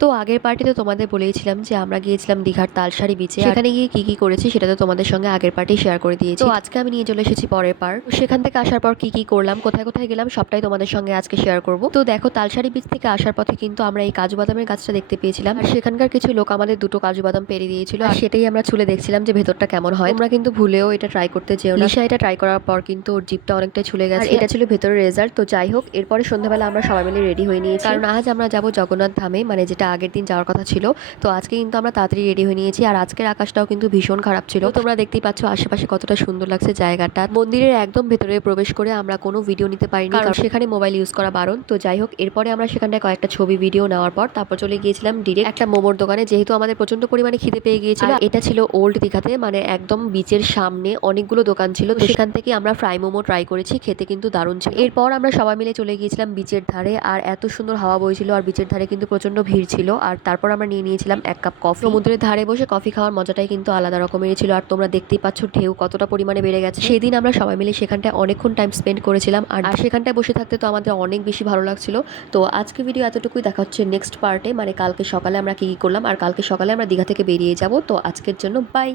তো আগের পার্টিতে তোমাদের বলেইছিলাম যে আমরা গিয়েছিলাম দীঘার তালসারি বিচে। সেখানে গিয়ে কি কি করেছি সেটা তো তোমাদের সঙ্গে আগের পার্টি শেয়ার করে দিয়েছি। তো আজকে আমি নিয়ে চলে এসেছি পরের পার্ট। সেখান থেকে আসার পর কি কি করলাম, কোথায় কোথায় গেলাম, সবটাই তোমাদের সঙ্গে আজকে শেয়ার করব। তো দেখো, তালসারি বিচ থেকে আসার পথে কিন্তু আমরা এই কাজু বাদামের গাছটা দেখতে পেয়েছিলাম। আর সেখানকার কিছু লোক আমাদের দুটো কাজু বাদাম পেরে দিয়েছিল, আর সেটাই আমরা ছুলে দেখছিলাম যে ভেতরটা কেমন হয়। তোমরা কিন্তু ভুলেও এটা ট্রাই করতে যেও না। লিসা এটা ট্রাই করার পর কিন্তু ওর জিপটা অনেকটাই ছুলে গেছে। এটা ছিল ভেতরের রেজাল্ট। তো যাই হোক, এরপরে সন্ধ্যাবেলা আমরা সবাই মিলে রেডি হয়ে নিয়েছি, কারণ আজ আমরা যাবো জগন্নাথ ধামে, মানে যেটা আগের দিন যাওয়ার কথা ছিল। তো আজকে কিন্তু আমরা তাড়াতাড়ি রেডি হয়ে নিয়েছি। আর আজকের আকাশটাও কিন্তু ভীষণ খারাপ ছিল। তোমরা দেখতেই পাচ্ছ আশেপাশে কতটা সুন্দর লাগছে জায়গাটা। মন্দিরের একদম ভেতরে প্রবেশ করে আমরা কোনো ভিডিও নিতে পারিনি, কারণ সেখানে মোবাইল ইউজ করা বারণ। তো যাই হোক, এরপরে আমরা সেখানটায় কয়েকটা ছবি ভিডিও নেওয়ার পর তারপর চলে গিয়েছিলাম ডিরেক্ট একটা মোমোর দোকানে, যেহেতু আমাদের প্রচন্ড পরিমাণে খিদে পেয়ে গিয়েছিল। এটা ছিল ওল্ড দীঘাতে, মানে একদম বিচের সামনে অনেকগুলো দোকান ছিল। তো সেখান থেকে আমরা ফ্রাই মোমো ট্রাই করেছি, খেতে কিন্তু দারুণ ছিল। এরপর আমরা সবাই মিলে চলে গিয়েছিলাম বিচের ধারে, আর এত সুন্দর হাওয়া বইছিল, আর বিচের ধারে কিন্তু প্রচন্ড ভিড় ছিল। আর তারপর আমরা নিয়ে নিয়েছিলাম এক কাপ কফি। সমুদ্রের ধারে বসে কফি খাওয়ার মজাটাই কিন্তু আলাদা রকমেরই ছিল। আর তোমরা দেখতেই পাচ্ছ ঢেউ কতটা পরিমাণে বেড়ে গেছে। সেদিন আমরা সবাই মিলে সেখানটায় অনেকক্ষণ টাইম স্পেন্ড করেছিলাম, আর সেখানটায় বসে থাকতে তো আমাদের অনেক বেশি ভালো লাগছিল। তো আজকে ভিডিও এতটুকুই, দেখা হচ্ছে নেক্সট পার্টে, মানে কালকে সকালে আমরা কি কি করলাম। আর কালকে সকালে আমরা দীঘা থেকে বেরিয়ে যাব। তো আজকের জন্য বাই।